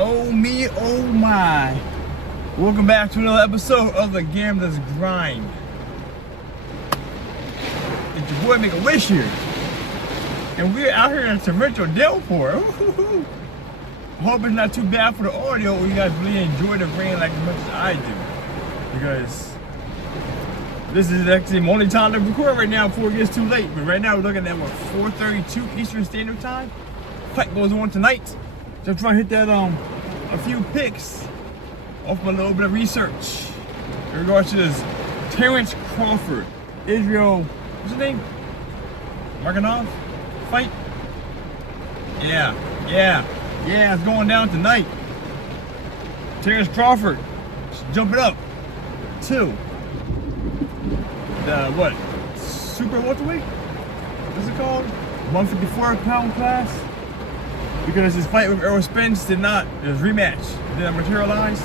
Oh me, oh my. Welcome back to another episode of the Gambler's Grind. It's your boy Make a Wish here. And we're out here in Torrential Downpour. I hope it's not too bad for the audio or you guys really enjoy the rain like as much as I do. Because this is actually the only time to record right now before it gets too late. But right now we're looking at what, 4:32 Eastern Standard Time. Fight goes on tonight. So I'm trying to hit that a few picks off my little bit of research in regards to this Terrence Crawford, Israel, what's his name? Madrimov fight? Yeah, it's going down tonight. Terrence Crawford jumping up to the what? Super welterweight? What's it called? 154-pound class. Because his fight with Errol Spence his rematch did not materialize.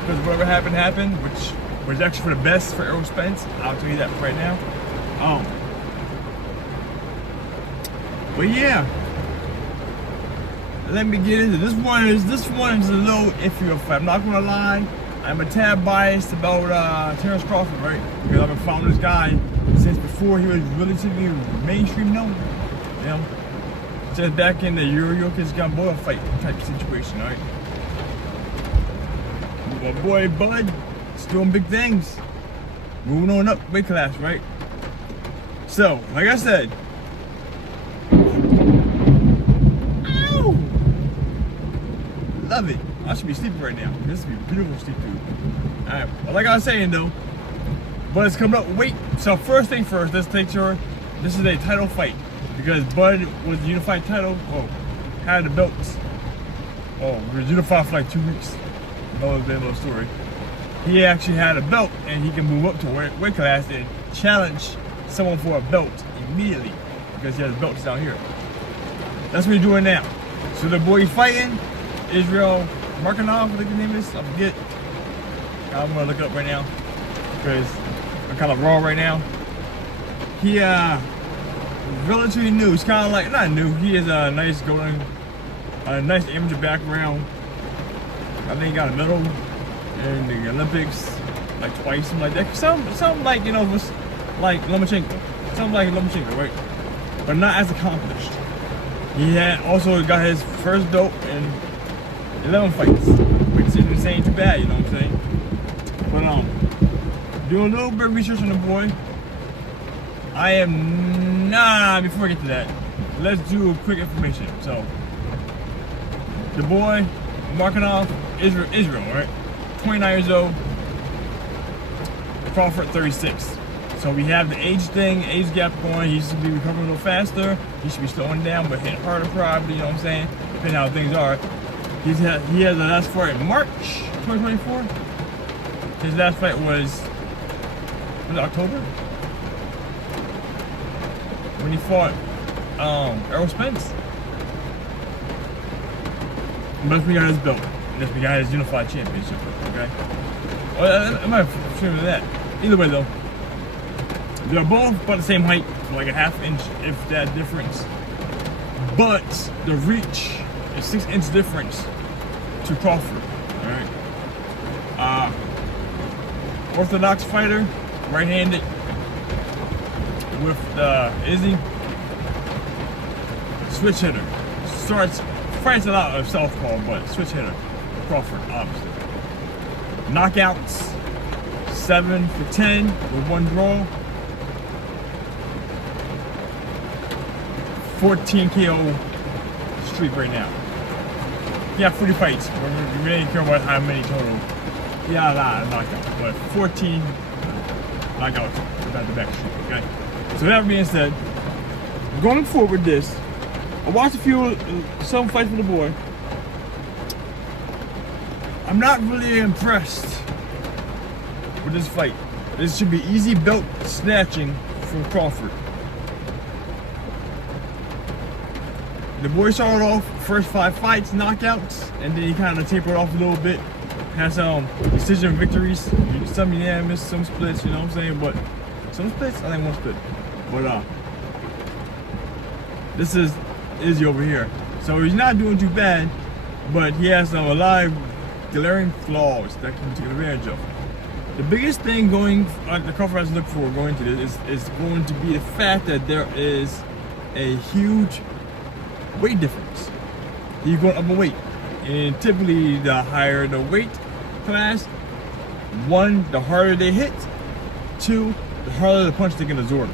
Because whatever happened, which was actually for the best for Errol Spence. I'll tell you that right now. But yeah, let me get into this one. This one is a little iffy of a fight. I'm not gonna lie. I'm a tad biased about Terrence Crawford, right? Because I've been following this guy since before he was relatively mainstream known. You know, just back in the Yuriokis Gamboa fight type situation, alright? My boy Bud is doing big things. Moving on up weight class, right? So, like I said, ow! Love it. I should be sleeping right now. This would be beautiful sleep food. Alright, well, like I was saying though, Bud's coming up weight. So first thing first, let's take sure this is a title fight. Because Bud was the unified title, had the belts. We was unified for like 2 weeks. Another story. He actually had a belt and he can move up to weight class and challenge someone for a belt immediately because he has belts down here. That's what he's doing now. So the boy he's fighting, Israel Madrimov, I think his name is, I forget. I'm gonna look it up right now because I'm kind of raw right now. He relatively new. It's kind of like, not new. He has a nice nice amateur background. I think he got a medal in the Olympics like twice, something like that. Something like, you know, was like Lomachenko. Something like Lomachenko, right? But not as accomplished. He had also got his first belt in 11 fights, which isn't saying too bad, you know what I'm saying? But doing a little bit of research on the boy. I am before I get to that, let's do a quick information. So the boy Madrimov, Israel, right? 29 years old. Crawford 36. So we have the age gap going. He should be recovering a little faster. He should be slowing down, but hitting harder probably, you know what I'm saying? Depending on how things are. He has the last fight in March 2024. His last fight was it October? When he fought Errol Spence. But we got his belt. We got his unified championship, okay? Well, I might have streamed that. Either way though, they're both about the same height, like a half inch, if that difference. But the reach is 6 inch difference to Crawford, alright? Orthodox fighter, right-handed, with Izzy, switch hitter. Fights a lot of southpaw, but switch hitter. Crawford, obviously. Knockouts, 7 for 10 with 1 draw. 14 KO streak right now. He had 40 fights. We really don't care about how many total. He had a lot of knockouts, but 14 knockouts back-to-back streak, okay? So that being said, going forward with this, I watched some fights with the boy. I'm not really impressed with this fight. This should be easy belt snatching from Crawford. The boy started off first 5 fights, knockouts, and then he kind of tapered off a little bit. Had some decision victories, some unanimous, some splits, you know what I'm saying? But some splits, I think 1 split. But this is Izzy over here. So he's not doing too bad, but he has a lot of glaring flaws that can be taken advantage of. The biggest thing the Crawford has to look for going to this is going to be the fact that there is a huge weight difference. He's going up in weight, and typically the higher the weight class, one, the harder they hit, two, the harder the punch they can absorb.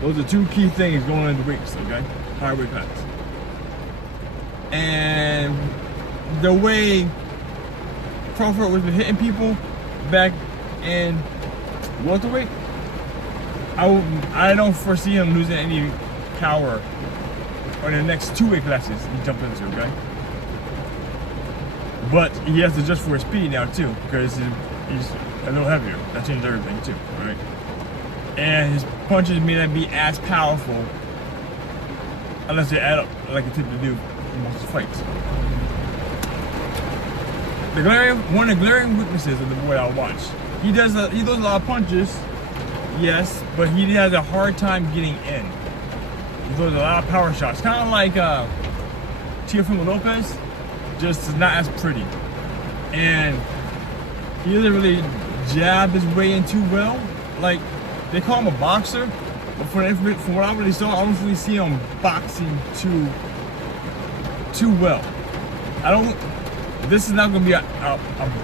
Those are two key things going into weights, okay? Higher weight class. And the way Crawford was hitting people back in welterweight, I don't foresee him losing any power on the next two weight classes he jumps into, okay? But he has to adjust for his speed now too, because he's a little heavier. That changed everything too, right? And his punches may not be as powerful unless they add up like they typically do in most fights. One of the glaring weaknesses of the boy I watch, he throws a lot of punches, yes, but he has a hard time getting in. He throws a lot of power shots, kind of like Teofimo Lopez, just not as pretty. And he doesn't really jab his way in too well. Like, they call him a boxer, but from what I really saw, I don't really see him boxing too well. This is not going to be a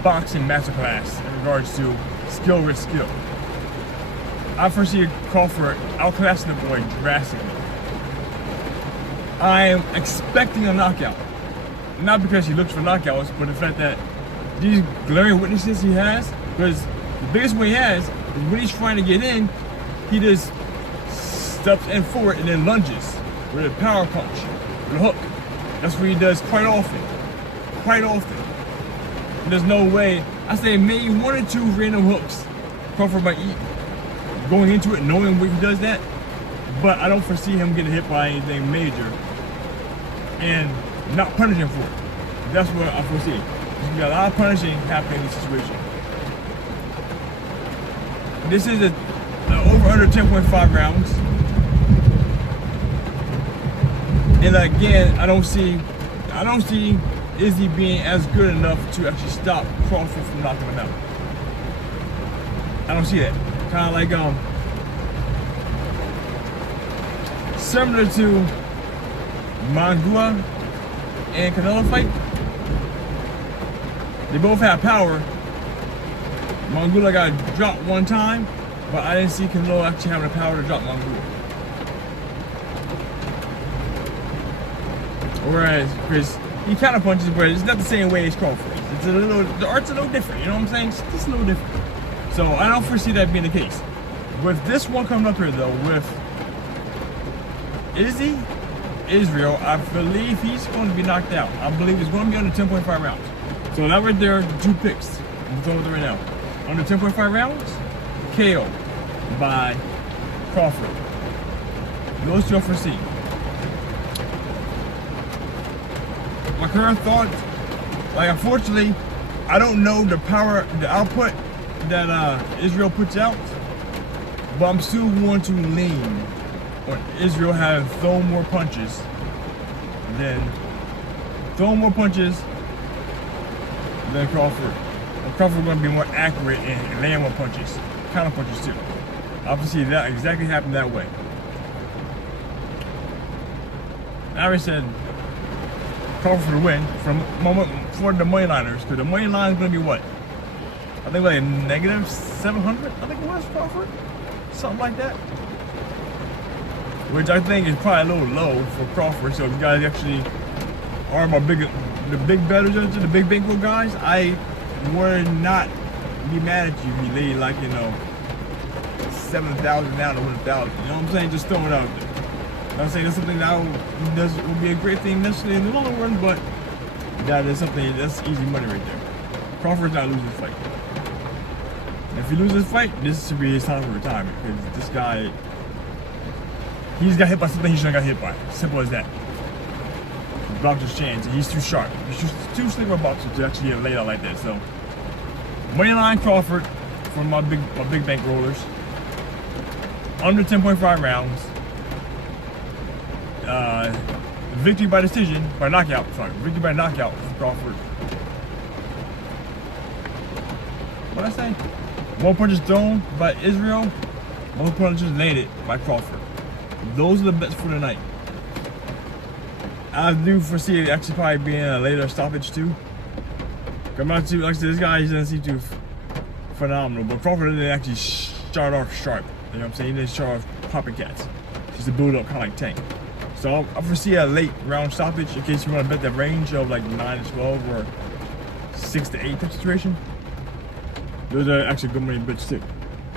boxing masterclass in regards to skill with skill. I foresee Crawford outclassing the boy drastically. I am expecting a knockout. Not because he looks for knockouts, but the fact that these glaring weaknesses he has, because the biggest one he has is when he's trying to get in, he just steps in forward and then lunges with a power punch, with a hook. That's what he does quite often. There's no way. I say maybe one or two random hooks Crawford might eat going into it, knowing when he does that. But I don't foresee him getting hit by anything major and not punishing for it. That's what I foresee. You got a lot of punishing happening in this situation. This is over under 10.5 rounds. And again, I don't see Izzy being as good enough to actually stop Crawford from knocking him out. I don't see that. Kind of like similar to Mangua and Canelo fight. They both have power. Mangula got dropped one time, but I didn't see Canelo actually having the power to drop Mangula. Whereas Chris, he counter punches, but it's not the same way as Crawford. The art's a little different, you know what I'm saying? It's just a little different. So I don't foresee that being the case. With this one coming up here though, with Israel, I believe he's going to be knocked out. I believe he's going to be under 10.5 rounds. So that right there, two picks. I'm throwing it right now. Under 10.5 rounds, KO by Crawford. Those two I foresee. My current thought, like unfortunately, I don't know the output that Israel puts out, but I'm still going to lean on Israel having thrown more punches than Crawford. And Crawford going to be more accurate and land more punches, counter punches too. Obviously, that exactly happened that way. I already said Crawford to win for the money liners, because the money line is going to be what? I think like negative 700. I think it was Crawford, something like that. Which I think is probably a little low for Crawford. So if you guys actually are the big bettors, the big bankroll guys, I would not be mad at you if you laid like 7,000 down to 1,000. You know what I'm saying? Just throw it out there. I'm saying that's something that will be a great thing necessarily in the long run, but that is something that's easy money right there. Crawford's not losing this fight. And if he loses this fight, this should be his time for retirement, because this guy, he's got hit by something he shouldn't have got hit by. Simple as that. Blocked his chance, and he's too sharp. He's too slick of a boxer to actually get laid out like that. So, moneyline Crawford for my big bank rollers. Under 10.5 rounds. victory by decision, by knockout. Sorry, victory by knockout for Crawford. What'd I say? One punches thrown by Israel. One punches landed by Crawford. Those are the bets for the night. I do foresee it actually probably being a later stoppage too. Come out to, like I said, this guy doesn't seem too phenomenal, but Crawford didn't actually start off sharp. You know what I'm saying? He didn't start off popping cats. Just to build up kind of like Tank. So I foresee a late round stoppage in case you want to bet that range of like 9 to 12 or 6 to 8 type situation. Those are actually good money bets too.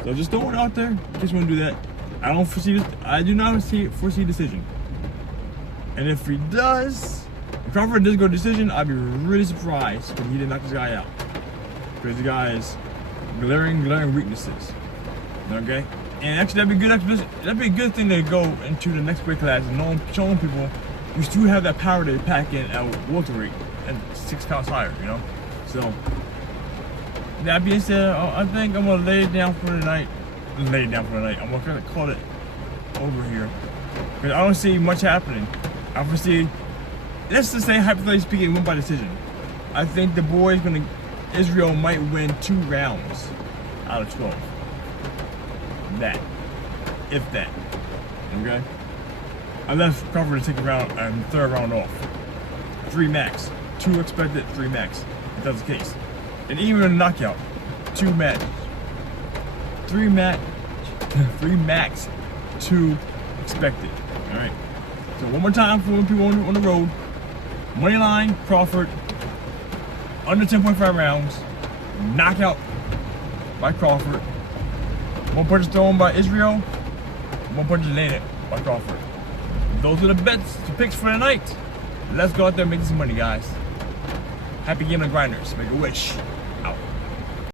So just throw it out there in case you want to do that. I don't foresee this. I do not foresee decision. And if he does, if Crawford does go decision, I'd be really surprised if he didn't knock this guy out. Because the guy has glaring weaknesses. Okay? And actually that'd be a good thing to go into the next weight class and showing people you still have that power to pack in at welterweight and 6 pounds higher, you know? So that being said, I think I'm gonna lay it down for the night. I'm gonna call it over here. Because I don't see much happening. I foresee, let's just say hypothetically speaking, win by decision. I think the boys Israel might win 2 rounds out of 12. That. If that. Okay? I left Crawford to take a third round off. 3 max. 2 expected, 3 max. If that's the case. And even a knockout, 2 match. 3 max, 2 expected. Alright? So one more time for when people on the road. Moneyline, Crawford, under 10.5 rounds, knockout by Crawford. 1 punch thrown by Israel, 1 punch landed by Crawford. Those are the bets, the picks for the night. Let's go out there and make some money, guys. Happy gaming grinders. Make a wish. Out.